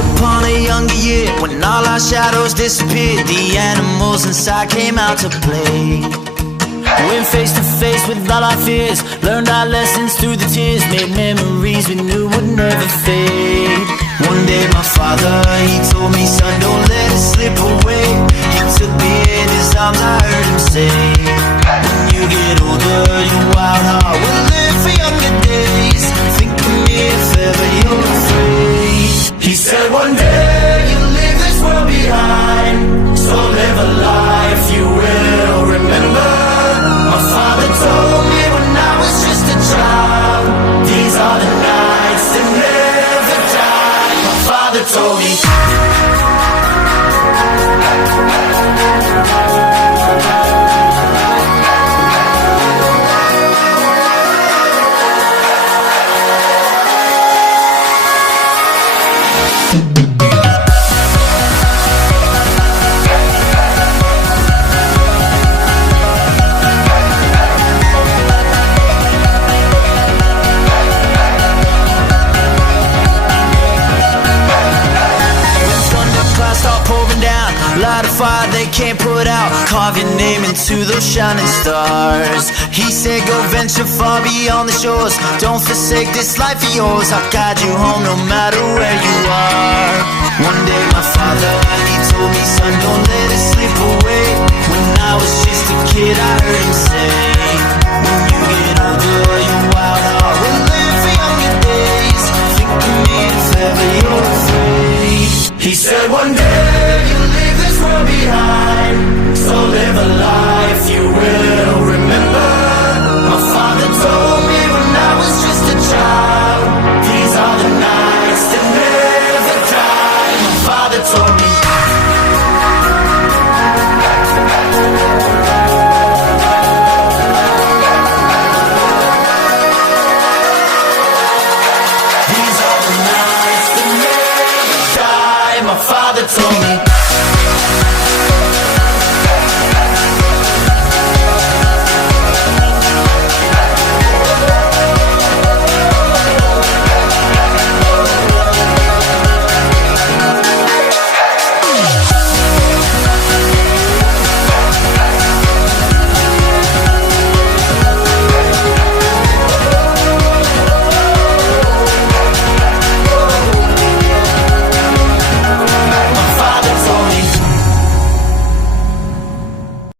upon a younger year, when all our shadows disappeared, the animals inside came out to play. Went face to face with all our fears, learned our lessons through the tears, made memories we knew would never fade. One day my father, he told me, son, don't let it slip away. He took me in his arms, I heard him say, when you get older, your wild heart will live for younger days. Think of me if ever you're afraid. He said one day you'll leave this world behind, so live a life you will remember. My father told me when I was just a child, these are the nights that never die. My father told me. Light a fire they can't put out, carve your name into those shining stars. He said go venture far beyond the shores, don't forsake this life of yours. I'll guide you home no matter where you are. One day my father, he told me, son, don't let it slip away. When I was just a kid I heard him say, when you